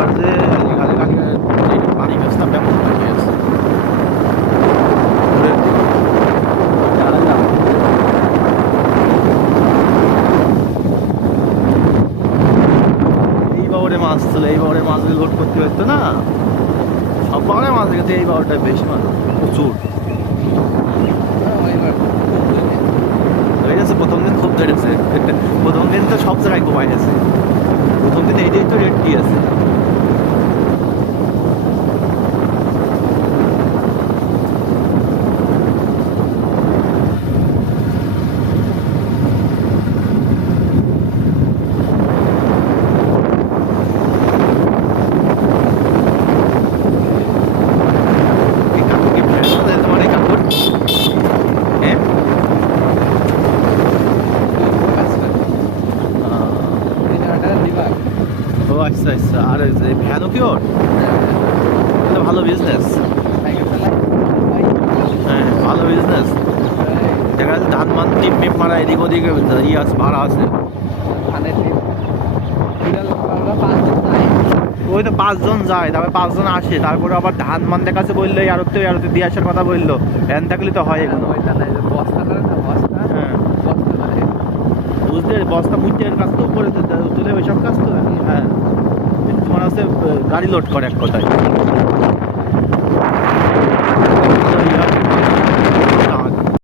এবার যে এখানে পানি গাছটা ব্যাপক পানি আছে এই বাবরে মাছ ছিল, এই বাবরে মাছ লোড করতে হতো না, সব বাবরে মাছ গেছে, এই বাবরটা বেশি মাছ প্রচুর হয়ে গেছে। প্রথম দিন খুব ধরেছে, প্রথম দিন তো সব জায়গায় কমাই গেছে, প্রথম দিন এইটাই তো রেট দিয়ে আছে। আচ্ছা আচ্ছা, আর ভ্যানও কি ওর? এটা ভালো বিজনেস, হ্যাঁ ভালো বিজনেস। দেখা যাচ্ছে ধান মান টিপ মিপ মারা এদিক ওদিকে ইয়ে আছে, ভাড়া আছে। ওই তো 5 জন যায়, তারপরে 5 জন আসে, তারপরে আবার ধান মান দেখাচ্ছে বললো আরতে দিয়ে আসার কথা বললো, ভ্যান থাকলে তো হয় এগুলো। হ্যাঁ বুঝতে বস্তা মুইটের কাজ তো করে তুলে ওইসব কাজ তো। হ্যাঁ তোমার হচ্ছে গাড়ি লোড করে এক কথায়।